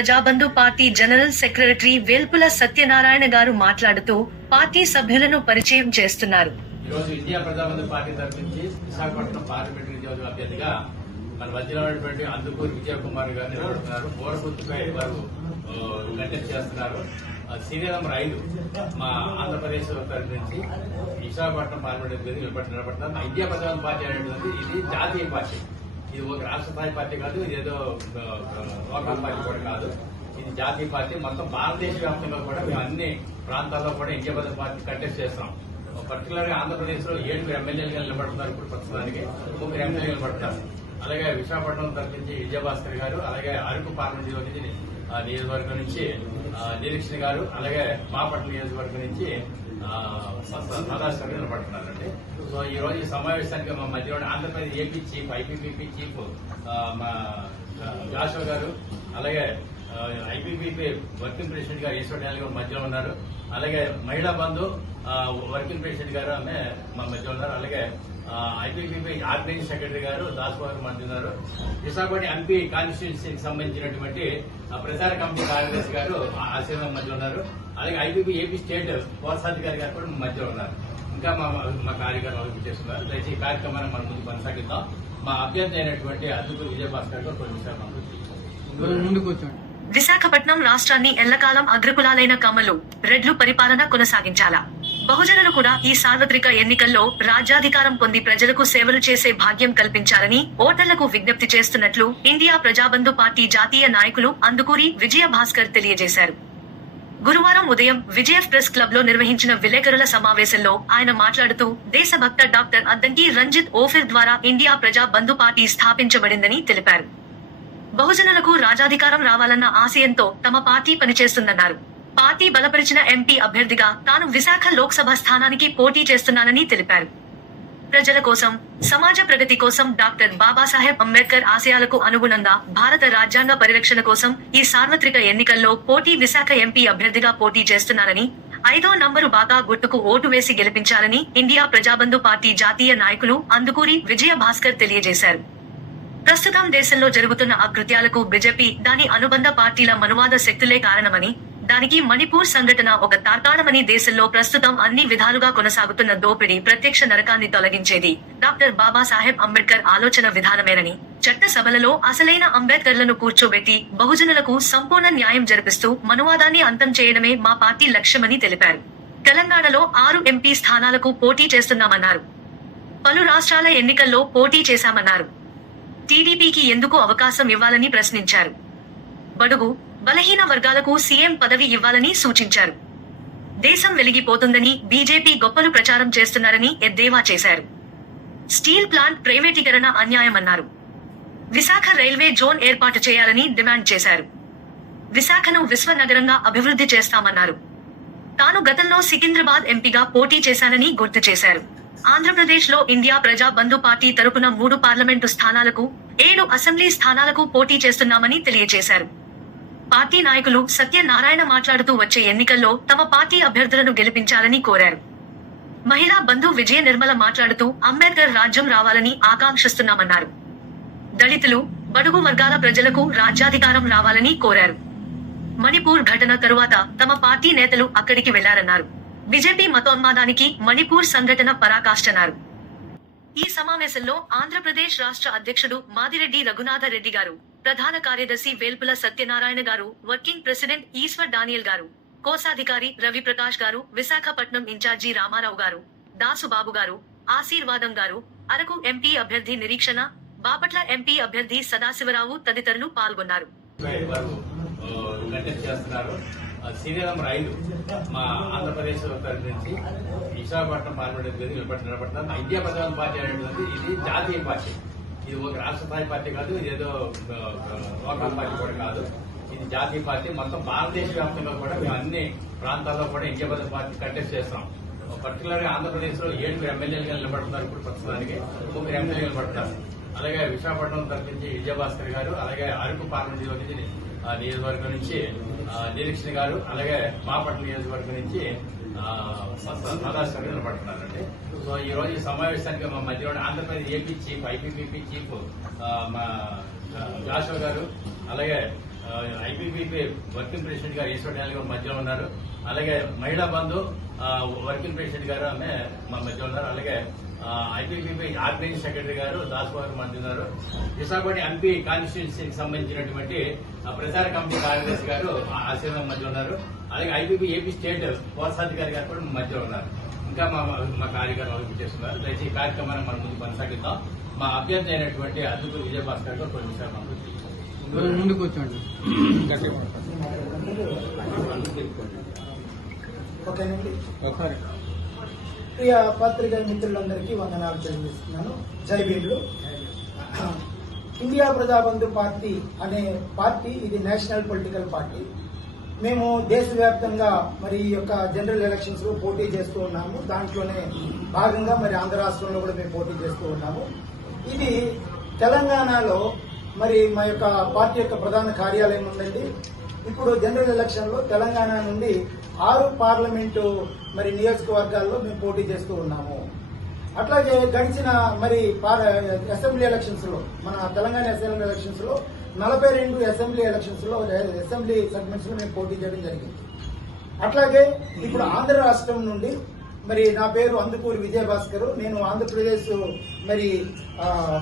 Prajabandhu party general secretary Velpula Satyanarayana గారు మాట్లాడుతూ party సభ్యులను పరిచయం చేస్తున్నారు. ఈరోజు ఇండియా ప్రజాబంధు పార్టీ తరఫు నుంచి విశాఖపట్నం పార్లమెంటరీ నియోజకవర్గ అభ్యర్థిగా మన మధ్యలో ఉన్నటువంటి అందుకూరి విజయ్ కుమార్ గారు నిలబడుతున్నారు. బోరగుర్తుపై వారు కంటెస్ట్ చేస్తున్నారు. సీరియల్ నెంబర్ 5 మా ఆంధ్రప్రదేశ్ తరఫు నుంచి విశాఖపట్నం పార్లమెంటరీ నిలబడుతున్నారు. ఇండియా ప్రజాబంధు పార్టీ అనేటువంటి ఇది జాతీయ పార్టీ. ఇది ఒక రాష్ట్ర స్థాయి పార్టీ కాదు, ఇది ఏదో లోకల్ పార్టీ కూడా కాదు. ఇది జాతీయ పార్టీ. మొత్తం భారతదేశ వ్యాప్తంగా కూడా మేము అన్ని ప్రాంతాల్లో కూడా ఇండియా ప్రజల పార్టీ కంటెస్ట్ చేస్తాం. పర్టికులర్ గా ఆంధ్రప్రదేశ్ లో 7 ఎమ్మెల్యేలుగా నిలబడుతున్నారు. ఇప్పుడు ప్రస్తుతానికి 3 ఎమ్మెల్యేలు నిలబడుతున్నారు. అలాగే విశాఖపట్నం తరఫు నుంచి విజయభాస్కర్ గారు, అలాగే అరకు పార్లమెంట్ నియోజకవర్గం నుంచి నిరీక్షణ గారు, అలాగే బాపట్ల నియోజకవర్గం నుంచి సదాశివ నిలబడుతున్నారండి. సో ఈ రోజు ఈ సమావేశానికి మా మధ్యలో ఆంధ్రప్రదేశ్ ఏపీ చీఫ్, ఐపీపీపీ చీఫ్ మా జాషువా గారు, అలాగే ఐపీపీపీ వర్కింగ్ ప్రెసిడెంట్ గారు ఈశ్వర్ గారు మధ్యలో ఉన్నారు. అలాగే మహిళా బంధు వర్కింగ్ ప్రెసిడెంట్ గారు ఆమె మా మధ్యలో ఉన్నారు. అలాగే ఐపీపీపీ ఆర్గనైజింగ్ సెక్రటరీ గారు దాసుబాబు మధ్య ఉన్నారు. విశాఖపట్నం ఎంపీ కాన్స్టిట్యున్సీకి సంబంధించినటువంటి ప్రచార కమిటీ కార్యదర్శి గారు ఆశీర్వాదం మధ్యలో ఉన్నారు. అలాగే ఐపీపీ ఏపీ స్టేట్ కోశాధికారి గారు కూడా మధ్యలో ఉన్నారు. ఇంకా మా కార్యకర్తలు అభివృద్ధి చేస్తున్నారు. దయచేసి ఈ కార్యక్రమాన్ని మనం ముందు కొనసాగిద్దాం. మా అభ్యర్థి అయినటువంటి అందుకూరి విజయభాస్కర్ గారు కొన్ని విషయాలు ముందుకు. విశాఖపట్నం రాష్ట్రాన్ని ఎల్లకాలం అగ్రకులాలైన కమ్మలు, రెడ్లు పరిపాలన కొనసాగించాలా? బహుజనులు కూడా ఈ సార్వత్రిక ఎన్నికల్లో రాజ్యాధికారం పొంది ప్రజలకు సేవలు చేసే భాగ్యం కల్పించాలని ఓటర్లకు విజ్ఞప్తి చేస్తున్నట్లు ఇండియా ప్రజాబంధు పార్టీ జాతీయ నాయకులు అందుకూరి విజయభాస్కర్ తెలియజేశారు. గురువారం ఉదయం విజయఫ్ ప్రెస్ క్లబ్ లో నిర్వహించిన విలేకరుల సమావేశంలో ఆయన మాట్లాడుతూ దేశభక్త డాక్టర్ అద్దంకి రంజిత్ ఓఫిర్ ద్వారా ఇండియా ప్రజా బంధు పార్టీ స్థాపించబడిందని తెలిపారు. బహుజనులకు రాజాధికారం రావాలన్న ఆశయంతో తమ పార్టీ పనిచేస్తుందన్నారు. పార్టీ బలపరిచిన ఎంపీ అభ్యర్థిగా తాను విశాఖ లోక్సభ స్థానానికి పోటీ చేస్తున్నానని తెలిపారు. ప్రజల కోసం, సమాజ ప్రగతి కోసం డాక్టర్ బాబాసాహెబ్ అంబేద్కర్ ఆశయాలకు అనుగుణంగా భారత రాజ్యాంగ పరిరక్షణ కోసం ఈ సార్వత్రిక ఎన్నికల్లో విశాఖ ఎంపీ అభ్యర్థిగా పోటీ చేస్తున్నారని, 5వ నంబరు బాగా గుర్తుకు ఓటు వేసి గెలిపించాలని ఇండియా ప్రజాబంధు పార్టీ జాతీయ నాయకులు అందుకూరి విజయభాస్కర్ తెలియజేశారు. ప్రస్తుతం దేశంలో జరుగుతున్న అకృత్యాలకు బీజేపీ, దాని అనుబంధ పార్టీల మనువాద శక్తులే కారణమని, దానికి మణిపూర్ సంఘటన ఒక తార్కాణమని, దేశంలో ప్రస్తుతం అన్ని విధాలుగా కొనసాగుతున్న దోపిడీ ప్రత్యక్ష నరకాన్ని తొలగించేది డాక్టర్ బాబాసాహెబ్ అంబేద్కర్ ఆలోచన విధానమేనని, చట్టసభలలో అసలైన అంబేద్కర్లను కూర్చోబెట్టి బహుజనులకు సంపూర్ణ న్యాయం జరిపిస్తూ మనువాదాన్ని అంతం చేయడమే మా పార్టీ లక్ష్యమని తెలిపారు. తెలంగాణలో 6 ఎంపీ స్థానాలకు పోటీ చేస్తున్నామన్నారు. పలు రాష్ట్రాల ఎన్నికల్లో పోటీ చేశామన్నారు. టీడీపీకి ఎందుకు అవకాశం ఇవ్వాలని ప్రశ్నించారు. బడుగు, బలహీన వర్గాలకు సీఎం పదవి ఇవ్వాలని సూచించారు. దేశం వెలిగిపోతుందని బీజేపీ గొప్పలు ప్రచారం చేస్తున్నారని ఎద్దేవా చేశారు. స్టీల్ ప్లాంట్ ప్రైవేటీకరణ అన్యాయమన్నారు. విశాఖ రైల్వే జోన్ ఏర్పాటు చేయాలని డిమాండ్ చేశారు. విశాఖను విశ్వనగరంగా అభివృద్ధి చేస్తామన్నారు. తాను గతంలో సికింద్రాబాద్ ఎంపీగా పోటీ చేశానని గుర్తు చేశారు. ఆంధ్రప్రదేశ్ లో ఇండియా ప్రజా బంధు పార్టీ తరపున 3 పార్లమెంటు స్థానాలకు, 7 అసెంబ్లీ స్థానాలకు పోటీ చేస్తున్నామని తెలియజేశారు. పార్టీ నాయకులు సత్యనారాయణ మాట్లాడుతూ వచ్చే ఎన్నికల్లో తమ పార్టీ అభ్యర్థులను గెలిపించాలని కోరారు. మహిళా బంధు విజయ నిర్మల మాట్లాడుతూ అంబేద్కర్ రాజ్యం రావాలని ఆకాంక్షిస్తున్నామన్నారు. దళితులు, బడుగు వర్గాల ప్రజలకు రాజ్యాధికారం రావాలని కోరారు. మణిపూర్ ఘటన తరువాత తమ పార్టీ నేతలు అక్కడికి వెళ్లారన్నారు. బీజేపీ మతోన్మాదానికి మణిపూర్ సంఘటన పరాకాష్ఠన్నారు. ఈ సమావేశంలో ఆంధ్రప్రదేశ్ రాష్ట్ర అధ్యక్షుడు మాదిరెడ్డి రఘునాథ రెడ్డి గారు, ప్రధాన కార్యదర్శి వేల్పుల సత్యనారాయణ గారు, వర్కింగ్ ప్రెసిడెంట్ ఈశ్వర్ డానియల్ గారు, కోశాధికారి రవిప్రకాష్ గారు, విశాఖపట్నం ఇన్ఛార్జి రామారావు గారు, దాసుబాబు గారు, ఆశీర్వాదం గారు, అరకు ఎంపీ అభ్యర్థి నిరీక్షణ, బాపట్ల ఎంపీ అభ్యర్థి సదాశివరావు తదితరులు పాల్గొన్నారు. సీరియల్ నెంబర్ 5 మా ఆంధ్రప్రదేశ్ తరఫు నుంచి విశాఖపట్నం పార్లమెంటరీ నిలబడుతున్నారు. ఇండియా ప్రజాబంధు పార్టీ అనేటువంటి ఇది జాతీయ పార్టీ. ఇది ఒక రాష్ట్ర స్థాయి పార్టీ కాదు, ఇది ఏదో లోకల్ పార్టీ కూడా కాదు. ఇది జాతీయ పార్టీ. మొత్తం భారతదేశ వ్యాప్తంగా కూడా మేము అన్ని ప్రాంతాల్లో కూడా ఇండియా ప్రజల పార్టీ కంటెస్ట్ చేస్తాం. పర్టికులర్ గా ఆంధ్రప్రదేశ్ లో 7 ఎమ్మెల్యేలుగా నిలబడుతున్నారు. ఇప్పుడు ప్రస్తుతానికి 3 ఎమ్మెల్యేలు నిలబడుతున్నారు. అలాగే విశాఖపట్నం తరఫు నుంచి విజయభాస్కర్ గారు, అలాగే అరకు పార్లమెంట్ నియోజకవర్గం నుంచి నిరీక్షణ గారు, అలాగే బాపట్ల నియోజకవర్గం నుంచి సదాశివ నిలబడుతున్నారండి. సో ఈ రోజు ఈ సమావేశానికి మా మధ్యలో ఆంధ్రప్రదేశ్ ఏపీ చీఫ్, ఐపీపీపీ చీఫ్ మా జాషువా గారు, అలాగే ఐపీపీపీ వర్కింగ్ ప్రెసిడెంట్ గారు ఈశ్వర్ గారు మధ్యలో ఉన్నారు. అలాగే మహిళా బంధు వర్కింగ్ ప్రెసిడెంట్ గారు ఆమె మా మధ్య ఉన్నారు. అలాగే ఐపీపీపీ ఆర్గనైజింగ్ సెక్రటరీ గారు దాస్ గారు మధ్య ఉన్నారు. విశాఖపట్నం ఎంపీ కాన్స్టిట్యున్సీకి సంబంధించినటువంటి ప్రచార కమిటీ కార్యదర్శి గారు ఆశీర్వాదం మధ్య ఉన్నారు. అలాగే ఐపీపీ ఏపీ స్టేట్ కోశాధికారి గారు కూడా మధ్యలో ఉన్నారు. ఇంకా మా కార్యక్రమాలు చేస్తున్నారు. దయచేసి ఈ కార్యక్రమాన్ని మనం ముందు కొనసాగిద్దాం. మా అభ్యర్థి అయినటువంటి అద్దుకూరు విజయభాస్కర్ గారు కొన్ని విషయాలు మనకు ముందు కూర్చోండి. ఓకేనండి. ప్రియ పత్రికా మిత్రులందరికీ వందనాలు తెలియజేస్తున్నాను. జై భీములు. ఇండియా ప్రజాబంధు పార్టీ అనే పార్టీ ఇది నేషనల్ పొలిటికల్ పార్టీ. మేము దేశవ్యాప్తంగా మరి ఈ యొక్క జనరల్ ఎలక్షన్స్ లో పోటీ చేస్తూ ఉన్నాము. దాంట్లోనే భాగంగా మరి ఆంధ్ర రాష్ట్రంలో కూడా మేము పోటీ చేస్తూ ఉన్నాము. ఇది తెలంగాణలో మరి మా యొక్క పార్టీ యొక్క ప్రధాన కార్యాలయం ఉందండి. ఇప్పుడు జనరల్ ఎలక్షన్ లో తెలంగాణ నుండి 6 పార్లమెంటు మరి నియోజకవర్గాల్లో మేము పోటీ చేస్తూ ఉన్నాము. అట్లాగే గడిచిన మరి అసెంబ్లీ ఎలక్షన్స్ లో మన తెలంగాణ అసెంబ్లీ ఎలక్షన్స్ లో 42 అసెంబ్లీ ఎలక్షన్స్ లో అసెంబ్లీ సెగ్మెంట్స్ లో మేము పోటీ చేయడం జరిగింది. అట్లాగే ఇప్పుడు ఆంధ్ర రాష్ట్రం నుండి మరి నా పేరు అందుకూరు విజయభాస్కర్. నేను ఆంధ్రప్రదేశ్ మరి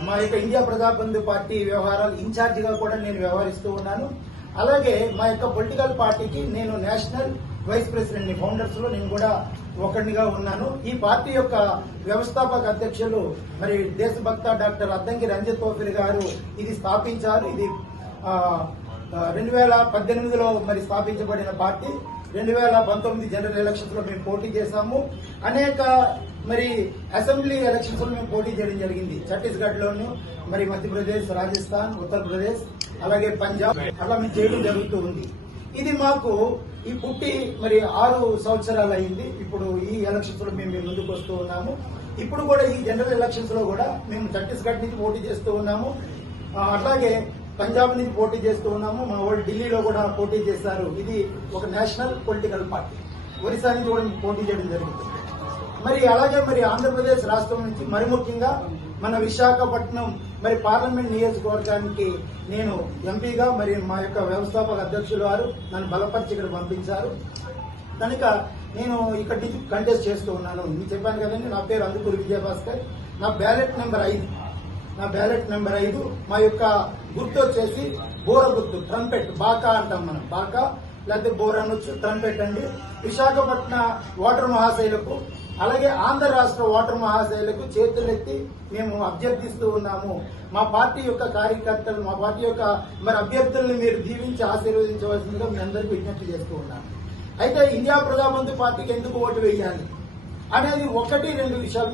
మా యొక్క ఇండియా ప్రజాబంధు పార్టీ వ్యవహారాలు ఇన్ఛార్జ్ గా కూడా నేను వ్యవహరిస్తూ ఉన్నాను. అలాగే మా యొక్క పొలిటికల్ పార్టీకి నేను నేషనల్ వైస్ ప్రెసిడెంట్ ని, ఫౌండర్స్ లో నేను కూడా ఒకరినిగా ఉన్నాను. ఈ పార్టీ యొక్క వ్యవస్థాపక అధ్యక్షులు మరి దేశభక్త డాక్టర్ అద్దంకి రంజిత్ తోఫిర్ గారు ఇది స్థాపించారు. ఇది 2018లో మరి స్థాపించబడిన పార్టీ. 2019 జనరల్ ఎలక్షన్స్ లో మేము పోటీ చేశాము. అనేక మరి అసెంబ్లీ ఎలక్షన్స్ లో మేము పోటీ చేయడం జరిగింది. ఛత్తీస్గఢ్ లోను, మరి మధ్యప్రదేశ్, రాజస్థాన్, ఉత్తరప్రదేశ్, అలాగే పంజాబ్ అలా మేము చేయడం జరుగుతూ ఉంది. ఇది మాకు ఈ పుట్టి మరి 6 సంవత్సరాలు అయింది. ఇప్పుడు ఈ ఎలక్షన్స్ లో మేము ముందుకు వస్తూ ఉన్నాము. ఇప్పుడు కూడా ఈ జనరల్ ఎలక్షన్స్ లో కూడా మేము ఛత్తీస్గఢ్ నుంచి పోటీ చేస్తూ ఉన్నాము. అట్లాగే పంజాబ్ నుంచి పోటీ చేస్తూ ఉన్నాము. మా వాళ్ళు ఢిల్లీలో కూడా పోటీ చేశారు. ఇది ఒక నేషనల్ పొలిటికల్ పార్టీ. ఒరిస్సా నుంచి కూడా పోటీ చేయడం జరుగుతుంది. మరి అలాగే మరి ఆంధ్రప్రదేశ్ రాష్ట్రం నుంచి మరి ముఖ్యంగా మన విశాఖపట్నం మరి పార్లమెంట్ నియోజకవర్గానికి నేను ఎంపీగా మరి మా యొక్క వ్యవస్థాపక అధ్యక్షులు వారు నన్ను బలపరిచి ఇక్కడ పంపించారు. కనుక నేను ఇక్కడి నుంచి కంటెస్ట్ చేస్తూ ఉన్నాను. మీకు చెప్పాను కదండి, నా పేరు అందుకూరు విజయభాస్కర్. నా బ్యాలెట్ నెంబర్ 5. మా యొక్క గుర్తు వచ్చేసి బోర గుర్తు, ట్రంపెట్, బాకా అంటాం మనం. బాకా లేకపోతే బోర్ అనొచ్చు, ట్రంపెట్ అండి. విశాఖపట్నం ఓటర్ మహాశైలకు అలాగే ఆంధ్ర రాష్ట్ర ఓటర్ మహాశైలకు చేతులెత్తి మేము అభ్యర్థిస్తూ ఉన్నాము. మా పార్టీ యొక్క కార్యకర్తలు, మా పార్టీ యొక్క మరి అభ్యర్థుల్ని మీరు దీవించి ఆశీర్వదించవలసిందిగా మీ అందరికీ విజ్ఞప్తి చేస్తూ ఉన్నాను. అయితే ఇండియా ప్రజాబంధు పార్టీకి ఎందుకు ఓటు వేయాలి అనేది 1-2 విషయాలు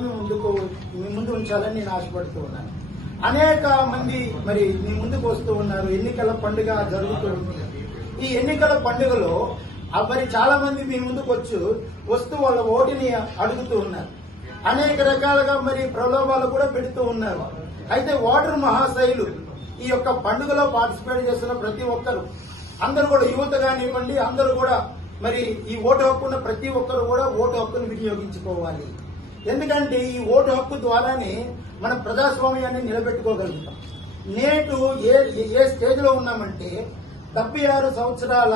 మీ ముందు ఉంచాలని నేను ఆశపడుతూ ఉన్నాను. అనేక మంది మరి మీ ముందుకు వస్తూ ఉన్నారు. ఎన్నికల పండుగ జరుగుతూ ఉంది. ఈ ఎన్నికల పండుగలో మరి చాలా మంది మీ ముందుకు వస్తూ వాళ్ళ ఓటుని అడుగుతూ ఉన్నారు. అనేక రకాలుగా మరి ప్రలోభాలు కూడా పెడుతూ ఉన్నారు. అయితే ఓటర్ మహాశైలు ఈ యొక్క పండుగలో పార్టిసిపేట్ చేస్తున్న ప్రతి ఒక్కరు, అందరూ కూడా యువత కానివ్వండి, అందరూ కూడా మరి ఈ ఓటు హక్కున్న ప్రతి ఒక్కరు కూడా ఓటు హక్కును వినియోగించుకోవాలి. ఎందుకంటే ఈ ఓటు హక్కు ద్వారానే మన ప్రజాస్వామ్యాన్ని నిలబెట్టుకోగలుగుతాం. నేటు ఏ స్టేజ్ లో ఉన్నామంటే 76 సంవత్సరాల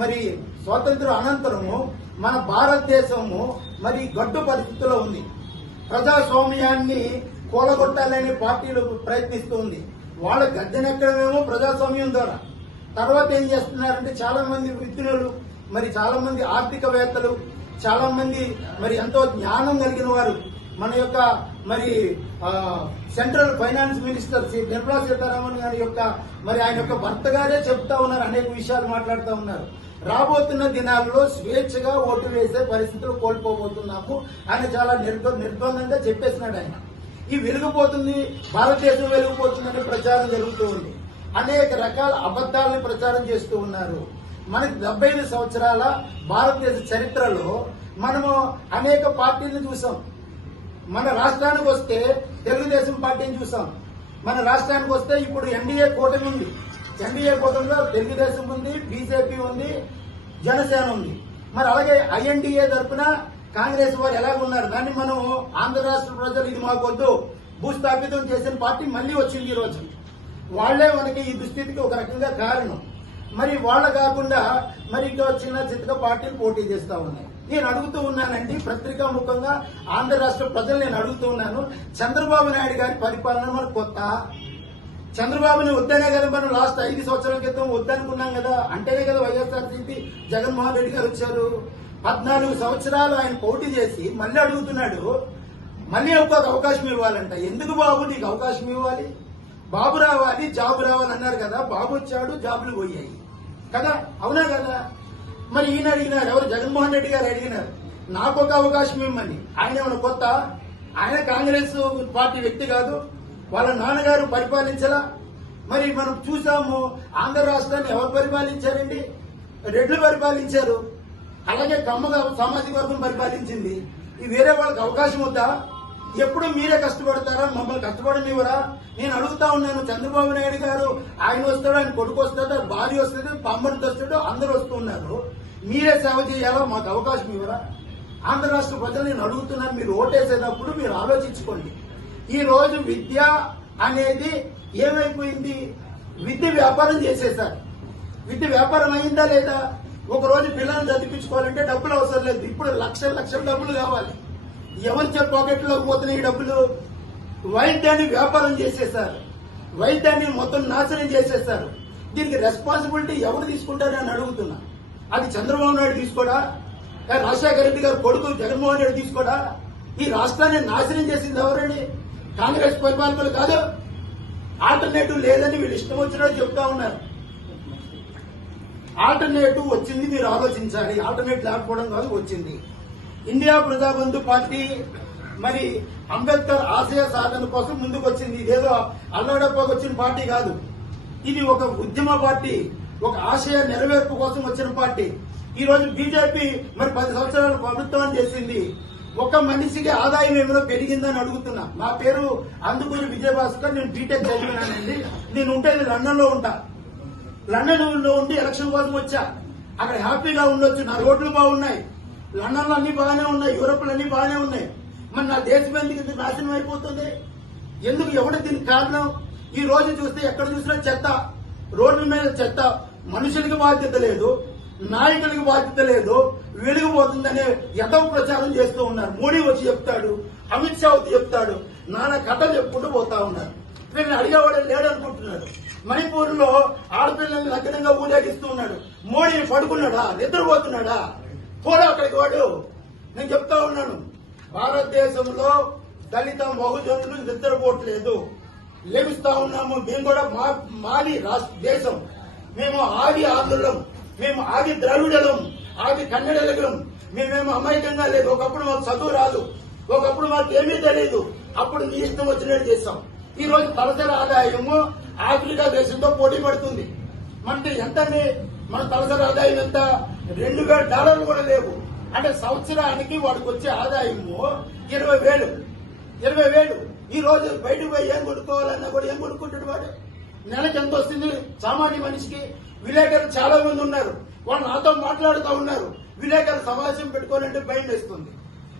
మరి స్వాతంత్ర్యం అనంతరము మన భారతదేశము మరి గడ్డు పరిస్థితిలో ఉంది. ప్రజాస్వామ్యాన్ని కూలగొట్టాలని పార్టీలు ప్రయత్నిస్తూ ఉంది. వాళ్ళ గద్దెనెక్కడమేమో ప్రజాస్వామ్యం ద్వారా. తర్వాత ఏం చేస్తున్నారంటే చాలా మంది విద్యులు, మరి చాలా మంది ఆర్థికవేత్తలు, చాలా మంది మరి ఎంతో జ్ఞానం కలిగిన వారు, మన యొక్క మరి central finance minister Nirmala Sitharaman గారి యొక్క మరి ఆయన యొక్క భర్త గారే చెప్తా ఉన్నారు, అనేక విషయాలు మాట్లాడుతూ ఉన్నారు. రాబోతున్న దినాల్లో స్వేచ్ఛగా ఓటు వేసే పరిస్థితులు కోల్పోబోతున్నాము ఆయన చాలా నిర్బంధంగా చెప్పేసినాడు. ఆయన ఈ వెలిగిపోతుంది, భారతదేశం వెలిగిపోతుందని ప్రచారం జరుగుతూ ఉంది. అనేక రకాల అబద్దాలను ప్రచారం చేస్తూ ఉన్నారు. మనకి 75 సంవత్సరాల భారతదేశ చరిత్రలో మనము అనేక పార్టీలను చూసాం. మన రాష్ట్రానికి వస్తే తెలుగుదేశం పార్టీని చూసాం. మన రాష్ట్రానికి వస్తే ఇప్పుడు ఎన్డీఏ కూటమి ఉంది. ఎన్డీఏ కూటమిలో తెలుగుదేశం ఉంది, బీజేపీ ఉంది, జనసేన ఉంది. మరి అలాగే ఐఎన్డీఏ తరఫున కాంగ్రెస్ వారు ఎలాగున్నారు, దాన్ని మనం ఆంధ్ర రాష్ట్ర ప్రజలు ఇది మాకొద్దు భూస్థాపితం చేసిన పార్టీ మళ్లీ వచ్చింది. ఈ రోజు వాళ్లే మనకి ఈ దుస్థితికి ఒక రకంగా కారణం. మరి వాళ్ళ కాకుండా మరి ఇంకా చిన్న చిత్తక పార్టీలు పోటీ చేస్తా ఉన్నాయి. నేను అడుగుతూ ఉన్నానండి, పత్రికా ముఖంగా ఆంధ్ర రాష్ట్ర ప్రజలు నేను అడుగుతూ ఉన్నాను, చంద్రబాబు నాయుడు గారి పరిపాలన మనకు కొత్త? చంద్రబాబుని వద్దనే కదా మనం లాస్ట్ 5 సంవత్సరాల క్రితం వద్దనుకున్నాం కదా, అంటేనే కదా వైఎస్ఆర్సీపీ జగన్మోహన్ రెడ్డి గారు వచ్చారు. 14 సంవత్సరాలు ఆయన పోటీ చేసి మళ్ళీ అడుగుతున్నాడు, మళ్ళీ ఒక అవకాశం ఇవ్వాలంట. ఎందుకు బాబు నీకు అవకాశం ఇవ్వాలి? బాబు రావాలి, జాబు రావాలి అన్నారు కదా, బాబు వచ్చాడు, జాబులు పోయాయి కదా, అవునా కదా? మరి ఈయన అడిగినారు, ఎవరు? జగన్మోహన్ రెడ్డి గారు అడిగినారు, నాకు ఒక అవకాశం ఇవ్వమని. ఆయన ఏమైనా కొత్త? ఆయన కాంగ్రెస్ పార్టీ వ్యక్తి కాదు, వాళ్ళ నాన్నగారు పరిపాలించలా. మరి మనం చూసాము, ఆంధ్ర రాష్ట్రాన్ని ఎవరు పరిపాలించారండి? రెడ్లు పరిపాలించారు. అలాగే కమ్మగా సామాజిక వర్గం పరిపాలించింది. ఈ వేరే వాళ్ళకి అవకాశం వద్దా? ఎప్పుడు మీరే కష్టపడతారా? మమ్మల్ని కష్టపడనివ్వరా? నేను అడుగుతా ఉన్నాను, చంద్రబాబు నాయుడు గారు ఆయన వస్తాడు, ఆయన కొడుకు వస్తాడు, భార్య వస్తాడు, పాంబడితో వస్తాడు, అందరూ వస్తున్నారు. మీరే సేవ చేయాలా? మాకు అవకాశం ఇవ్వరా? ఆంధ్ర రాష్ట్ర ప్రజలు నేను అడుగుతున్నాను, మీరు ఓటేసేటప్పుడు మీరు ఆలోచించుకోండి. ఈ రోజు విద్య అనేది ఏమైపోయింది? విద్య వ్యాపారం చేసేశారు. విద్య వ్యాపారం అయిందా లేదా? ఒక రోజు పిల్లల్ని చదివించుకోవాలంటే డబ్బులు అవసరం లేదు, ఇప్పుడు లక్షల డబ్బులు కావాలి. ఎవరి పాకెట్లోకి పోతున్నాయి ఈ డబ్బులు? వైద్యాన్ని వ్యాపారం చేసేశారు, వైద్యాన్ని మొత్తం నాశనం చేసేశారు. దీనికి రెస్పాన్సిబిలిటీ ఎవరు తీసుకుంటారని అడుగుతున్నా. అది చంద్రబాబు నాయుడు తీసుకోడా? రాజశేఖర రెడ్డి గారు కొడుకు జగన్మోహన్ రెడ్డి తీసుకోడా? ఈ రాష్ట్రాన్ని నాశనం చేసింది ఎవరండి? కాంగ్రెస్ పరిపాలకులు కాదు. ఆల్టర్నేటివ్ లేదని వీళ్ళు ఇష్టం వచ్చినట్టు చెప్తా ఉన్నారు. ఆల్టర్నేటివ్ వచ్చింది, మీరు ఆలోచించాలి. ఆల్టర్నేటివ్ లేకపోవడం కాదు, వచ్చింది. ఇండియా ప్రజాబంధు పార్టీ మరి అంబేద్కర్ ఆశయ సాధన కోసం ముందుకు వచ్చింది. ఇదేదో అల్లడప్పకు వచ్చిన పార్టీ కాదు, ఇది ఒక ఉద్యమ పార్టీ, ఒక ఆశయ నెరవేర్పు కోసం వచ్చిన పార్టీ. ఈ రోజు బీజేపీ మరి 10 సంవత్సరాలు ప్రభుత్వాన్ని చేసింది. ఒక మనిషికి ఆదాయం ఏమైనా పెరిగిందని అడుగుతున్నా. నా పేరు అందుకూరి విజయభాస్కర్, నేను బీటెక్ చదివినానండి. నేను ఉండేది లండన్ లో ఉంటా. లండన్ లో ఉండి ఎలక్షన్ కోసం వచ్చా. అక్కడ హ్యాపీగా ఉండొచ్చు, నా రోడ్లు బాగున్నాయి, లండన్ లో అన్ని బాగానే ఉన్నాయి, యూరోప్ లో అన్ని బాగానే ఉన్నాయి. మరి నా దేశం ఎందుకు నాశనం అయిపోతుంది? ఎందుకు? ఎవరు దీనికి కారణం? ఈ రోజు చూస్తే ఎక్కడ చూసినా చెత్త, రోడ్ల మీద చెత్త. మనుషులకి బాధ్యత లేదు, నాయకులకి బాధ్యత లేదు, వెలిగిపోతుందనే యథవ ప్రచారం చేస్తూ ఉన్నారు. మోడీ వచ్చి చెప్తాడు, అమిత్ షా వచ్చి చెప్తాడు, నానా కథలు చెప్పుకుంటూ పోతా ఉన్నారు. వీళ్ళని అడిగేవాడే లేడు అనుకుంటున్నారు. మణిపూర్ లో ఆడపిల్లల్ని లగ్నంగా ఊరేగిస్తూ ఉన్నాడు. మోడీ పడుకున్నాడా? నిద్రపోతున్నాడా? పోరా అక్కడికి వాడు. నేను చెప్తా ఉన్నాను, భారతదేశంలో దళిత బహుజనులు నిద్రపోవట్లేదు, లేపిస్తా ఉన్నాము. మేము కూడా మాది దేశం, మేము ఆది ఆంధ్రులం, మేము ఆది ద్రావిడలం, ఆది కన్నడలం. మేమేమో అమాయకంగా లేదు. ఒకప్పుడు మాకు చదువు రాదు, ఒకప్పుడు మాకు ఏమీ తెలియదు, అప్పుడు మీ ఇష్టం వచ్చినట్టు చేస్తాం. ఈ రోజు తలసరి ఆదాయము ఆఫ్రికా దేశంతో పోటీ పడుతుంది. మనకి ఎంతండి? మన తలసరి ఆదాయం ఎంత? $2,000 కూడా లేవు. అంటే సంవత్సరానికి వాడికి వచ్చే ఆదాయము 20,000. ఈ రోజు బయటకు పోయి ఏం కొనుక్కోవాలన్నా కూడా ఏం కొనుక్కుంటాడు వాడు? నెలకి ఎంత వస్తుంది సామాన్య మనిషికి? విలేకరులు చాలా మంది ఉన్నారు, వాళ్ళు నాతో మాట్లాడుతూ ఉన్నారు. విలేకరులు సమావేశం పెట్టుకోవాలంటే భయం వేస్తుంది.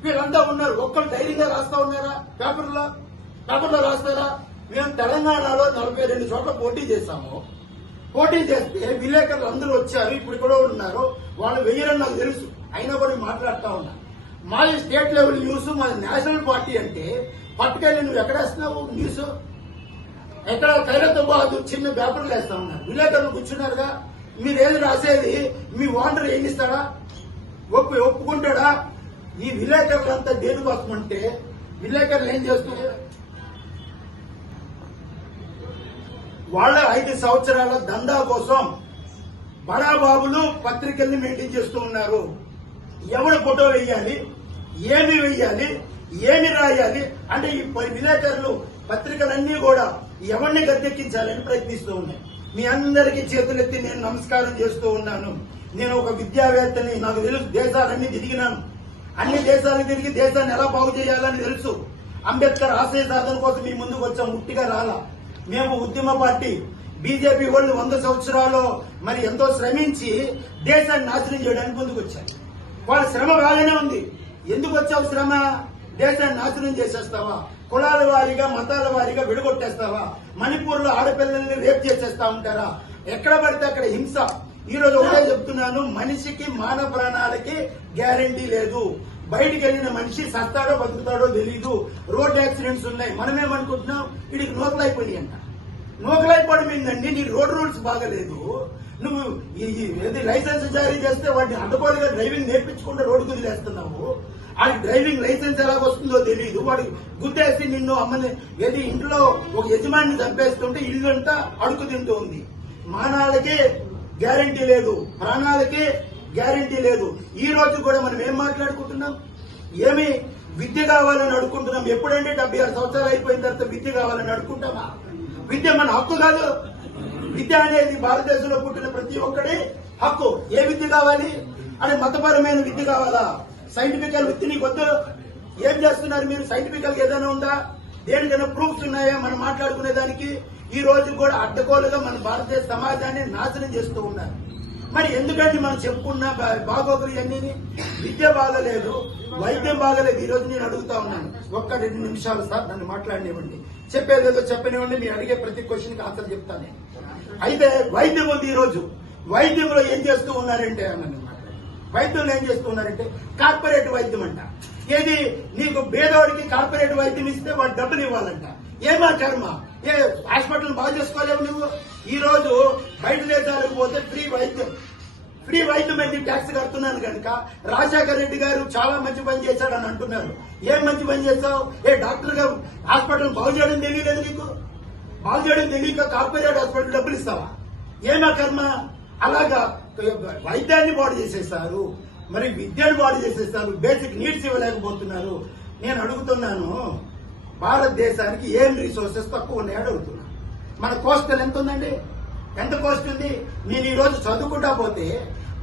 వీళ్ళంతా ఉన్నారు, ఒక్కరు ధైర్యంగా రాస్తా ఉన్నారా? పేపర్లో రాస్తారా? మేము తెలంగాణలో 42 చోట్ల పోటీ చేశాము. పోటీ చేస్తే విలేకరులు అందరూ వచ్చారు, ఇప్పుడు కూడా ఉన్నారు. వాళ్ళు వెయ్యరని నాకు తెలుసు, అయినా కూడా మాట్లాడుతూ ఉన్నా. మాది స్టేట్ లెవెల్ న్యూస్, మాది నేషనల్ పార్టీ అంటే పట్టుకెళ్ళి నువ్వు ఎక్కడ వేస్తున్నావు న్యూస్? ఎక్కడ? ఖైరతాబాద్ చిన్న పేపర్లు వేస్తా ఉన్నారు. విలేకరులు కూర్చున్నారుగా, మీరేది రాసేది మీ ఓనర్ ఏం ఇస్తాడా? ఒప్పుకుంటాడా? ఈ విలేకరులంతా దేనికోసం అంటే, విలేకరులు ఏం చేస్తున్నారు? వాళ్ళ 5 సంవత్సరాల దందా కోసం బడాబాబులు పత్రికల్ని మెయింటైన్ చేస్తూ ఉన్నారు. ఎవడు ఫోటో వేయాలి, ఏమి వేయాలి, ఏమి రాయాలి అంటే ఈ విలేకరులు పత్రికలన్నీ కూడా ఎవరిని గద్దెక్కించాలని ప్రయత్నిస్తూ ఉన్నాయి. మీ అందరికీ చేతులెత్తి నేను నమస్కారం చేస్తూ ఉన్నాను. నేను ఒక విద్యావేత్తని, నాకు తెలుసు, దేశాలన్నీ తిరిగినాను. అన్ని దేశాలకు తిరిగి దేశాన్ని ఎలా బాగు చేయాలని తెలుసు. అంబేద్కర్ ఆశయ సాధన కోసం మీ ముందుకు వచ్చాం, ఉట్టిగా రాలా. మేము ఉద్యమ పార్టీ. బీజేపీ వాళ్ళు 100 సంవత్సరాలు మరి ఎంతో శ్రమించి దేశాన్ని నాశనం చేయడానికి ముందుకు వచ్చారు. వాళ్ళ శ్రమ బాగానే ఉంది. ఎందుకు వచ్చావు శ్రమ? దేశాన్ని నాశనం చేసేస్తావా? కులాల వారీగా, మతాల వారీగా విడగొట్టేస్తావా? మణిపూర్ లో ఆడపిల్లల్ని రేప్ చేసేస్తా ఉంటారా? ఎక్కడ పడితే అక్కడ హింస. ఈ రోజు ఒకటే చెప్తున్నాను, మనిషికి మానవ ప్రాణాలకి గ్యారంటీ లేదు. బయటికి వెళ్ళిన మనిషి సస్తాడో బతుకుతాడో తెలీదు. రోడ్ యాక్సిడెంట్స్ ఉన్నాయి. మనమేమనుకుంటున్నాం వీడికి నూకలైపోయి అంట. నూకలైపోవడం ఏంటండి? నీ రోడ్ రూల్స్ బాగలేదు. నువ్వు ఏది లైసెన్స్ జారీ చేస్తే వాడిని అడ్డగోలుగా డ్రైవింగ్ నేర్పించకుండా రోడ్డు వదిలేస్తున్నావు. వాడికి డ్రైవింగ్ లైసెన్స్ ఎలా వస్తుందో తెలియదు. వాడు గుద్దేసి నిన్ను అమ్మని ఏది ఇంట్లో ఒక యజమాని చంపేస్తుంటే ఇల్లు అంతా అడుగు తింటూ ఉంది. మానాలకే గ్యారంటీ లేదు, ప్రాణాలకే గ్యారంటీ లేదు. ఈ రోజు కూడా మనం ఏం మాట్లాడుకుంటున్నాం? ఏమి విద్య కావాలని అడుగుకుంటున్నాం. ఎప్పుడంటే 76 సంవత్సరాలు అయిపోయిన తర్వాత విద్య కావాలని అడుగుకుంటామా? విద్య మన హక్కు కాదు. విద్య అనేది భారతదేశంలో పుట్టిన ప్రతి ఒక్కడి హక్కు. ఏ విద్య కావాలి? అంటే మతపరమైన విద్య కావాలా? సైంటిఫికల్ విద్య నీకు వద్దు. ఏం చేస్తున్నారు మీరు? సైంటిఫికల్ ఏదైనా ఉందా? దేనికైనా ప్రూఫ్స్ ఉన్నాయా మనం మాట్లాడుకునే దానికి? ఈ రోజు కూడా అడ్డగోలుగా మన భారతదేశ సమాజాన్ని నాశనం చేస్తూ ఉన్నారు. మరి ఎందుకంటే మనం చెప్పుకున్న బాగోగులు ఇవన్నీ? విద్య బాగలేదు, వైద్యం బాగలేదు. ఈ రోజు నేను అడుగుతా ఉన్నాను, ఒక్క 2 నిమిషాలు సార్ నన్ను మాట్లాడనివ్వండి. చెప్పేదేదో చెప్పనివ్వండి. మీరు అడిగే ప్రతి క్వశ్చన్ కి ఆన్సర్ చెప్తాను. అయితే వైద్యం ఉంది. ఈ రోజు వైద్యంలో ఏం చేస్తూ ఉన్నారంటే వైద్యంలో ఏం చేస్తూ ఉన్నారంటే కార్పొరేట్ వైద్యం అంట. ఏది నీకు పేదవాడికి కార్పొరేట్ వైద్యం ఇస్తే వాడు డబ్బులు ఇవ్వాలంట. ఏమా కర్మ? ఏ హాస్పిటల్ బాగా చేసుకోలేవు నువ్వు? ఈ రోజు బయట దేశాలకు పోతే ఫ్రీ వైద్యం ఏంటి? ట్యాక్స్ కడుతున్నాను కనుక. రాజశేఖర రెడ్డి గారు చాలా మంచి పని చేశాడని అంటున్నారు. ఏం మంచి పని చేస్తావు? డాక్టర్ గారు హాస్పిటల్ బాగు చేయడం తెలియలేదు నీకు? బాగు చేయడం తెలియక కార్పొరేట్ హాస్పిటల్ డబ్బులు ఇస్తావా? ఏమా కర్మ? అలాగా వైద్యాన్ని బాడు చేసేస్తారు, మరి విద్యను బాడు చేసేస్తారు, బేసిక్ నీడ్స్ ఇవ్వలేకపోతున్నారు. నేను అడుగుతున్నాను, భారతదేశానికి ఏం రిసోర్సెస్ తక్కువ ఉన్నాయో అడుగుతున్నా. మన కోస్టల్ ఎంత ఉందండి? ఎంత కోస్ట్ ఉంది? నేను ఈ రోజు చదువుకుంటా పోతే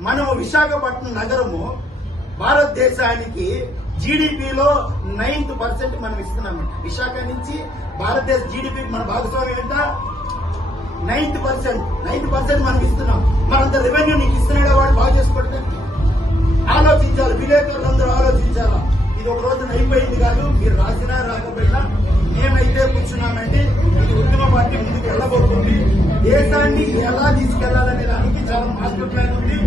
మనము విశాఖపట్నం నగరము భారతదేశానికి జీడిపిలో 9% మనం ఇస్తున్నామంట. విశాఖ నుంచి భారతదేశ జీడిపి మన భాగస్వామ్యం ఎంత? 9% మనం ఇస్తున్నాం. మనంత రెవెన్యూ నీకు ఇస్తున్నాడే వాడు బాగా చేసుకోవడానికి ఆలోచించాలి. విలేకరులందరూ ఆలోచించాలా. ఇది ఒక రోజున అయిపోయింది కాదు. మీరు రాసినా రాకపోయినా మేమైతే కూర్చున్నామంటే ఇది ఉద్యమ పార్టీ ముందుకు వెళ్ళబోతుంది. దేశాన్ని ఎలా తీసుకెళ్లాలనే దానికి చాలా మాస్టర్ ప్లాన్ ఉంది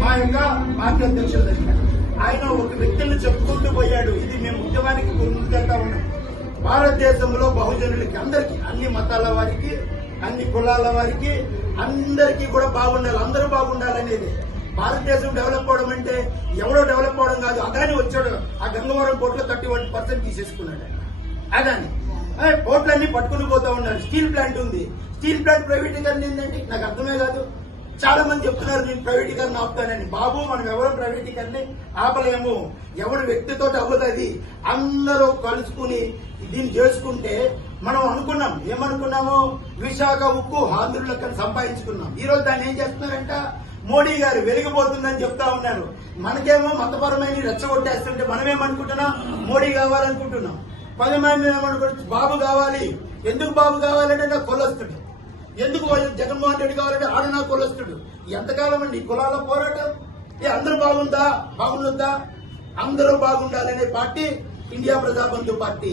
మా యొక్క పార్టీ అధ్యక్షుల దగ్గర. ఆయన ఒక వ్యక్తిని చెప్పుకుంటూ పోయాడు. ఇది మేము ఉద్యమానికి ముందుకెళ్తా ఉన్నాం. భారతదేశంలో బహుజనులకి అందరికీ, అన్ని మతాల వారికి, అన్ని కులాల వారికి, అందరికీ కూడా బాగుండాలి, అందరూ బాగుండాలనేది. భారతదేశం డెవలప్ అవడం అంటే ఎవరో డెవలప్ అవడం కాదు. అదాని వచ్చాడు, ఆ గంగవరం పోర్టులో 31% తీసేసుకున్నాడు. అదాని పోర్టులన్నీ పట్టుకుని పోతా ఉన్నాడు. స్టీల్ ప్లాంట్ ఉంది. స్టీల్ ప్లాంట్ ప్రైవేటీకరణ ఏంటండి? నాకు అర్థమే కాదు. చాలా మంది చెప్తున్నారు నేను ప్రైవేటీకరణ ఆపుతానని. బాబు, మనం ఎవరు ప్రైవేటీకరణ ఆపలేము. ఎవరి వ్యక్తితో అవ్వదు. అందరూ కలుసుకుని దీన్ని చేసుకుంటే మనం అనుకున్నాం. ఏమనుకున్నాము? విశాఖ ఉక్కు ఆంధ్రులకు సంపాదించుకున్నాం. ఈ రోజు దాన్ని ఏం చేస్తున్నారంట? మోడీ గారు వెలిగిపోతుందని చెప్తా ఉన్నారు. మనకేమో మతపరమైన రెచ్చగొట్టేస్తుంటే మనమేమనుకుంటున్నాం? మోడీ కావాలనుకుంటున్నాం. 10 మంది ఏమనుకుంటున్నాం? బాబు కావాలి. ఎందుకు బాబు కావాలంటే నాకు కొలొస్తుడు. ఎందుకు జగన్మోహన్ రెడ్డి కావాలంటే ఆడ నా కులస్తుడు. ఎంతకాలం అండి కులాల పోరాటం? అందరూ బాగుండొద్దా? అందరూ బాగుండాలనే party India Prajabandhu party.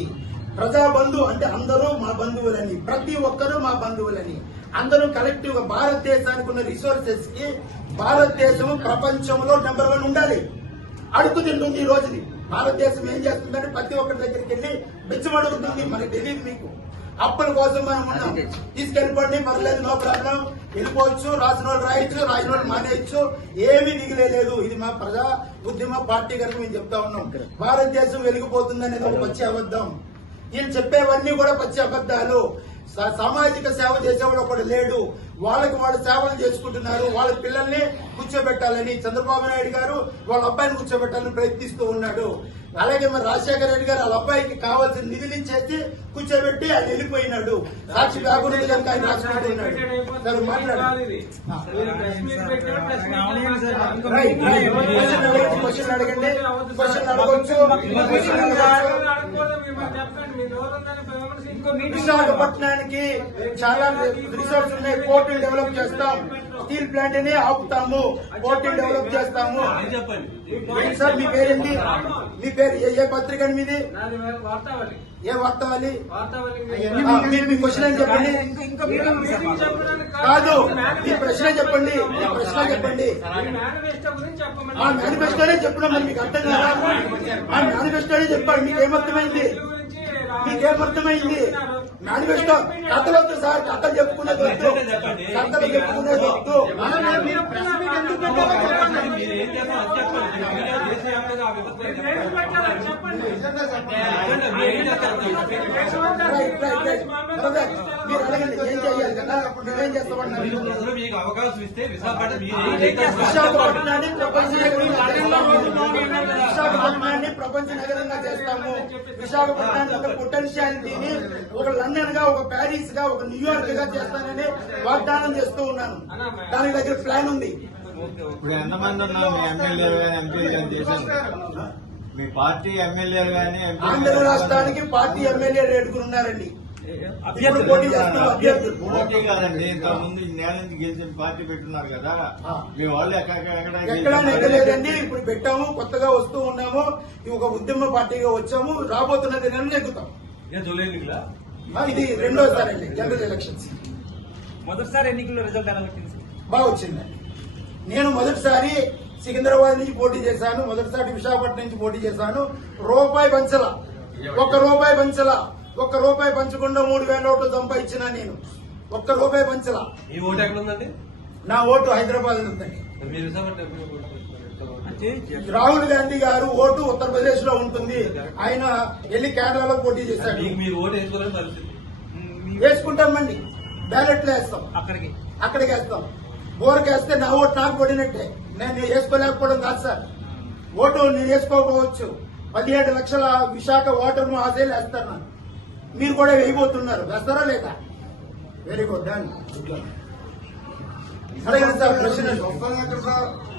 Prajabandhu అంటే అందరూ మా బంధువులని, ప్రతి ఒక్కరూ మా బంధువులని, అందరూ కలెక్టివ్ గా భారతదేశానికి ఉన్న రిసోర్సెస్ కి భారతదేశం ప్రపంచంలో నెంబర్ 1 ఉండాలి. అడుగు తింటుంది ఈ రోజుని. భారతదేశం ఏం చేస్తుందంటే ప్రతి ఒక్కరి దగ్గరికి వెళ్ళి బిచ్చమడుగుతుంది. మనకి తెలియదు మీకు. అప్పుల కోసం మనం ఉన్నాం. తీసుకెళ్ళిపోండి, పర్లేదు, నో ప్రాబ్లం, వెళ్ళిపోవచ్చు. రాసిన వాళ్ళు రాయొచ్చు, రాసిన వాళ్ళు మానేయచ్చు. ఏమీ దిగులేదు. ఇది మా ప్రజా ఉద్యమ పార్టీ కనుక మేము చెప్తా ఉన్నాం. భారతదేశం వెలిగిపోతుందనేది ఒక పచ్చి అబద్ధం. ఈయన చెప్పేవన్నీ కూడా పచ్చి అబద్దాలు. సామాజిక సేవ చేసేవాడు ఒకడు లేడు. వాళ్ళకి వాళ్ళు సేవలు చేసుకుంటున్నారు. వాళ్ళ పిల్లల్ని కూర్చోబెట్టాలని చంద్రబాబు నాయుడు గారు వాళ్ళ అబ్బాయిని కూర్చోబెట్టాలని ప్రయత్నిస్తూ ఉన్నాడు. అలాగే మరి రాజశేఖర రెడ్డి గారు వాళ్ళ అబ్బాయికి కావాల్సిన నిధులు ఇచ్చేసి కూర్చోబెట్టి ఆయన వెళ్ళిపోయి సాక్షి కాకుండా కనుక ఆయన రాసుకుంటున్నాడు. మాట్లాడాలి. క్వశ్చన్ అడగండి. క్వశ్చన్ అడగొచ్చు. విశాఖపట్నానికి చాలా రిసోర్స్ ఉన్నాయి. పోర్టులు డెవలప్ చేస్తాం. స్టీల్ ప్లాంట్ ని ఆపుతాము, పోర్ట్ డెవలప్ చేస్తాము. ఏంటి సార్ మీ పేరేంటి? మీ పేరు ఏ పత్రిక మీది? ఏ వార్తావళి? మీ క్వశ్చన్ ఏం చెప్పండి. కాదు, మీ ప్రశ్న చెప్పండి. ఆ మేనిఫెస్టోనే చెప్పడం మరి మీకు అర్థం కాదా? ఆ మేనిఫెస్టోనే చెప్పండి. మీకేమర్థమైంది? మేనిఫెస్టో కథలొద్దు సార్, కథలు చెప్పుకునేది వద్దు. మీరు అడగండి ఏం చేయాలి కదా, మేమేం చేస్తామన్నారు. విశాఖపట్నాన్ని ప్రపంచ నగరంగా చేస్తాము. విశాఖపట్నాన్ని ఒక పొటెన్షియాలిటీని ఒక లండన్ గా, ఒక ప్యారిస్ గా, ఒక న్యూయార్క్ గా చేస్తానని వాగ్దానం చేస్తూ ఉన్నాను. దానికి దగ్గర ప్లాన్ ఉంది. ఇప్పుడు ఎంతమంది ఉన్నారు మీ ఎమ్మెల్యేలు కానీ ఎంపీలు కానీ చేశారు? మీ పార్టీ ఎమ్మెల్యేలు కానీ ఆంధ్ర రాష్ట్రానికి పార్టీ ఎమ్మెల్యేలు 7 ఉన్నారండి. పోటీ చేస్తున్న అభ్యర్థులు పోటీ కాదండి, ఇంతకు ముందు నేల నుంచి గెలిచిన పార్టీ పెట్టున్నారు కదా, మీ వాళ్ళు ఎక్కడా నెగ్గలేదండి. ఇప్పుడు పెట్టాము, కొత్తగా వస్తూ ఉన్నాము. ఒక ఉద్యమ పార్టీగా వచ్చాము. రాబోతున్నది నెగ్గుతాం. ఇది రెండోసారి అండి జనరల్ ఎలక్షన్స్. మొదటిసారి ఎన్నికల్లో రిజల్ట్ ఎలా వచ్చింది? బాగా వచ్చిందండి. నేను మొదటిసారి సికింద్రాబాద్ నుంచి పోటీ చేశాను, మొదటిసారి విశాఖపట్నం నుంచి పోటీ చేశాను. రూపాయి పంచల, ఒక్క రూపాయి పంచకుండా 3,000 ఓట్లు సంపాదించిన నేను. ఒక్క రూపాయి పంచల. ఈ ఓటు ఎక్కడ ఉందండి? నా ఓటు హైదరాబాద్ ఉందండి. మీరు రాహుల్ గాంధీ గారు ఓటు ఉత్తరప్రదేశ్ లో ఉంటుంది. ఆయన వెళ్లి కేరళలో పోటీ చేశాడు. మీరు ఓటు వేసుకోవాలని పరిస్థితి వేసుకుంటామండి. బ్యాలెట్లు వేస్తాం, అక్కడికి వేస్తాం. బోర్కేస్తే నా ఓటు నాకు పడినట్టే. నేను వేసుకోలేకపోవడం కాదు సార్. ఓటు నేను వేసుకోకపోవచ్చు. 17 లక్షల విశాఖ ఓటర్ను ఆశలు వేస్తాను. మీరు కూడా వేయబోతున్నారు. వేస్తారా లేదా? Very good. అడగండి సార్ ప్రశ్న.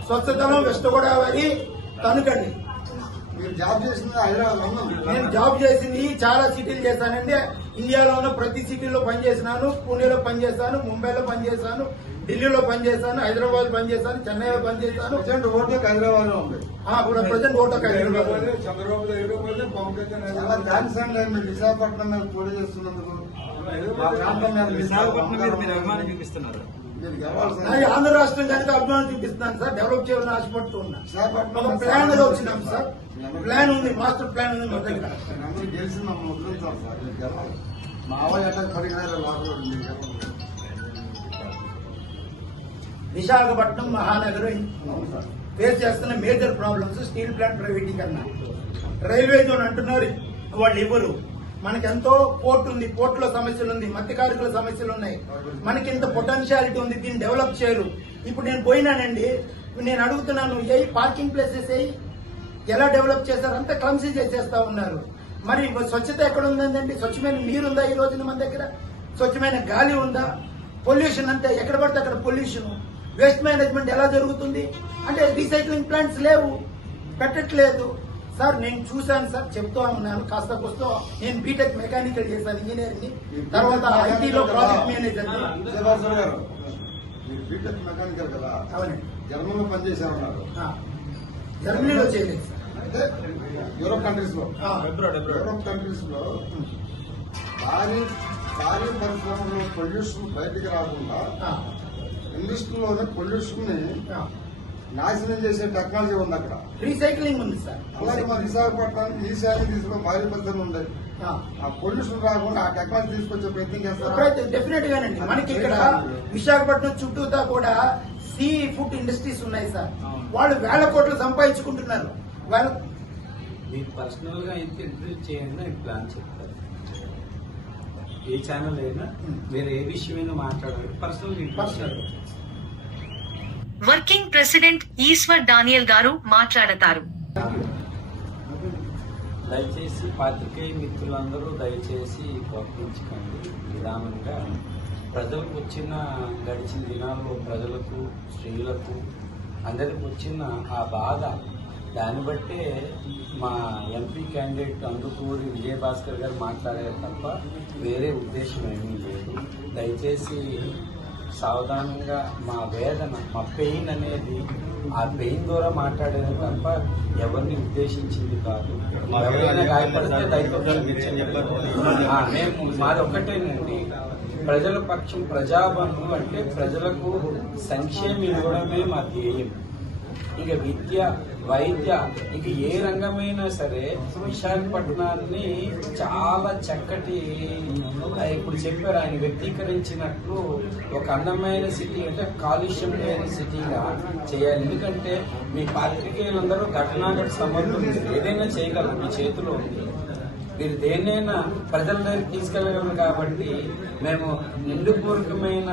స్వచ్ఛతలో వెస్ట్ గోదావరి తణుకండి. మీరు జాబ్ చేసింది హైదరాబాద్? నేను జాబ్ చేసింది చాలా సిటీలు చేశానండి. ఇండియాలో ఉన్న ప్రతి సిటీలో పనిచేసినాను. పూణేలో పనిచేశాను, ముంబైలో పనిచేశాను, ఢిల్లీలో పనిచేశాను, హైదరాబాద్ పనిచేశాను, చెన్నైలో పనిచేశాను. ప్రజెంట్ ఓటు హైదరాబాద్ లో ఉంది. Present vote Hyderabad. Chandrababu Naidu thanks అండి మీరు విశాఖపట్నం మీద పోటీ చేస్తున్నందుకు. మా ప్రాంతం మీద విశాఖపట్నం మీద మీరు అభిమానం చూపిస్తున్నారు. ఆంధ్ర రాష్ట్రం కనుక అభిమానం చూపిస్తున్నాను సార్. డెవలప్ చేయాలని ఆశపడుతూ ఉన్నా. ఒక ప్లాన్ గా వచ్చినాం సార్. ప్లాన్ ఉంది, మాస్టర్ ప్లాన్ ఉంది మా దగ్గర. గెలిచి మమ్మల్ని వదులుతాం సార్. మీరు గెలవాలి. మా వాళ్ళు ఎట్లా కడిగినారో లోపల విశాఖపట్నం మహానగరం ఫేస్ చేస్తున్న మేజర్ ప్రాబ్లమ్స్ స్టీల్ ప్లాంట్ ప్రైవేటీకరణ, రైల్వే జోన్ అంటున్నారు వాళ్ళు ఇవ్వరు. మనకెంతో పోర్ట్ ఉంది, పోర్టులో సమస్యలు ఉంది, మత్స్యకారుల సమస్యలు ఉన్నాయి. మనకి ఇంత పొటెన్షియాలిటీ ఉంది, దీన్ని డెవలప్ చేయరు. ఇప్పుడు నేను పోయినానండి, నేను అడుగుతున్నాను ఏ పార్కింగ్ ప్లేసెస్ ఎలా డెవలప్ చేశారు? అంతా క్లమ్సీ చేసేస్తా ఉన్నారు. మరి స్వచ్ఛత ఎక్కడ ఉందండి? స్వచ్ఛమైన నీరు ఉందా ఈ రోజున మన దగ్గర? స్వచ్ఛమైన గాలి ఉందా? పొల్యూషన్ అంతా ఎక్కడ పడితే అక్కడ పొల్యూషన్. వేస్ట్ మేనేజ్మెంట్ ఎలా జరుగుతుంది? అంటే రీసైక్లింగ్ ప్లాంట్స్ లేవు, పెట్టట్లేదు సార్. నేను చూశాను సార్, చెప్తా ఉన్నాను కాస్త కొస్తో. నేను బీటెక్ మెకానికల్ చేశాను, ఇంజనీరింగ్. తర్వాత ఐటీలో ప్రాజెక్ట్ మేనేజర్. బీటెక్ మెకానికల్ కదా? అవునండి. జర్మనీలో పనిచేశారన్నారు. జర్మనీలో చేయలేదు సార్. అంటే యూరోప్ కంట్రీస్ లో, భారీ పరిశ్రమలో పొల్యూషన్ బయటికి రాకుండా ఇండస్ట్రీలోనే పొల్యూషన్ ని నాశనం చేసే టెక్నాలజీ ఉంది అక్కడ. రీసైక్లింగ్ ఉంది సార్. అలాగే మన విశాఖపట్నానికి ఈ శాఖ తీసుకుని భారీ పరిశ్రమ ఉంది. ఆ పొల్యూషన్ రాకుండా ఆ టెక్నాలజీ తీసుకొచ్చే ప్రయత్నం చేస్తారు. డెఫినెట్ గానండి. మనకి ఇక్కడ విశాఖపట్నం చుట్టూతా కూడా సీ ఫుడ్ ఇండస్ట్రీస్ ఉన్నాయి సార్. వాళ్ళు 1,000 కోట్లు సంపాదించుకుంటున్నారు. వాళ్ళు మీరు పర్సనల్ గా ఇంటర్వ్యూ చేయండి, నేను ప్లాన్ చెప్తాను. ఏ ఛానల్ అయినా మీరు ఏ విషయమైనా మాట్లాడాలి, personal. Working president Eshwar Daniel గారు మాట్లాడతారు. దయచేసి పాత్రికేయ మిత్రులందరూ దయచేసి కోపించుకోండి. నిదానంగా ప్రజలకు వచ్చిన గడిచిన దినాల్లో ప్రజలకు, స్త్రీలకు అందరికి వచ్చిన ఆ బాధ, దాన్ని బట్టే మా ఎంపీ క్యాండిడేట్ అందుకూరి విజయభాస్కర్ గారు మాట్లాడారు తప్ప వేరే ఉద్దేశం ఏమీ లేదు. దయచేసి సావధానంగా మా వేదన, మా పెయిన్ అనేది ఆ పెయిన్ ద్వారా మాట్లాడేది తప్ప ఎవరిని ఉద్దేశించింది కాదు. ఎవరైనా గాయపడితే మేము మాది ఒక్కటేనండి, ప్రజల పక్షం ప్రజాబంధు అంటే ప్రజలకు సంక్షేమం ఇవ్వడమే మా ధ్యేయం. ఇక విద్య, వైద్య, ఇక ఏ రంగమైనా సరే విశాఖపట్నాన్ని చాలా చక్కటి, ఇప్పుడు చెప్పారు ఆయన వ్యక్తీకరించినట్లు, ఒక అందమైన సిటీ అంటే కాలుష్యం లేని సిటీగా చేయాలి. ఎందుకంటే మీ పాత్రికేయులందరూ ఘటనాఘట సమర్థులు, ఏదైనా చేయగలరు, మీ చేతిలో ఉంది. మీరు దేన్నైనా ప్రజల దగ్గరికి తీసుకెళ్లగలరు. కాబట్టి మేము నిండుపూర్వకమైన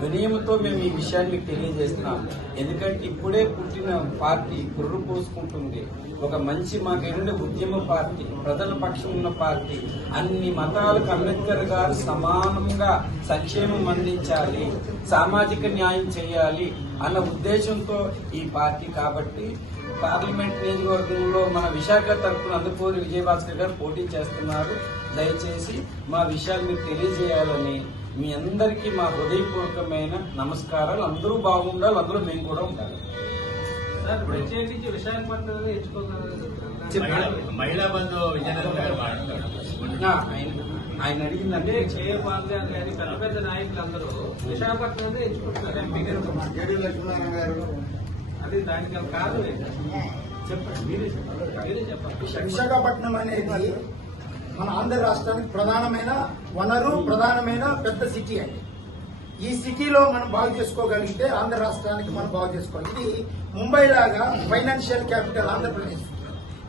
వినయంతో మేము ఈ విషయాన్ని మీకు తెలియజేస్తున్నాం. ఎందుకంటే ఇప్పుడే పుట్టిన పార్టీ పుర్రు పోసుకుంటుంది. ఒక మంచి మాకేంటే ఉద్యమ పార్టీ, ప్రజల పక్షం ఉన్న పార్టీ, అన్ని మతాలకు అంబేద్కర్ గారు సమానంగా సంక్షేమం అందించాలి, సామాజిక న్యాయం చేయాలి అన్న ఉద్దేశంతో ఈ పార్టీ. కాబట్టి పార్లమెంట్ నియోజకవర్గంలో మన విశాఖ తరఫున అందుకూరి విజయభాస్కర్ గారు పోటీ చేస్తున్నారు. దయచేసి మా విషయాలు మీరు తెలియజేయాలని మీ అందరికీ మా హృదయపూర్వకమైన నమస్కారాలు. అందరూ బాగుండాలి, అందులో మేము కూడా ఉండాలి. ప్రత్యేకించి విశాఖపట్నంలో మహిళా బంధు విజయనగరం గారు మాట్లాడుతున్నారు. ఆయన అడిగిందంటే పాదయాత్ర కానీ పెద్ద పెద్ద నాయకులు అందరూ విశాఖపట్నంలో ఎంచుకుంటున్నారు ఎంపీ గారు. జేడీ లక్ష్మీనారాయణ గారు అది దానికి కాదు. చెప్పండి, మీరే చెప్పండి. విశాఖపట్నం అనేది మన ఆంధ్ర రాష్ట్రానికి ప్రధానమైన వనరు, ప్రధానమైన పెద్ద సిటీ అండి. ఈ సిటీలో మనం బాగు చేసుకోగలిగితే ఆంధ్ర రాష్ట్రానికి మనం బాగు చేసుకోవాలి. ఇది ముంబై లాగా ఫైనాన్షియల్ క్యాపిటల్ ఆంధ్రప్రదేశ్.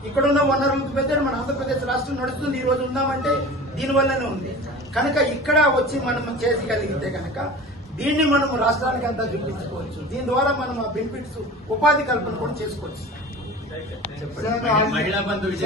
ఇక్కడున్న వనరులకు పెద్ద మన ఆంధ్రప్రదేశ్ రాష్ట్రం నడుస్తుంది. ఈ రోజు ఉందామంటే దీనివల్లనే ఉంది. కనుక ఇక్కడ వచ్చి మనం చేయగలిగితే కనుక దీన్ని మనం రాష్ట్రానికి అంతా చూపించుకోవచ్చు. దీని ద్వారా మనం ఆ బెనిఫిట్స్, ఉపాధి కల్పన కూడా చేసుకోవచ్చు. మహిళా బంధు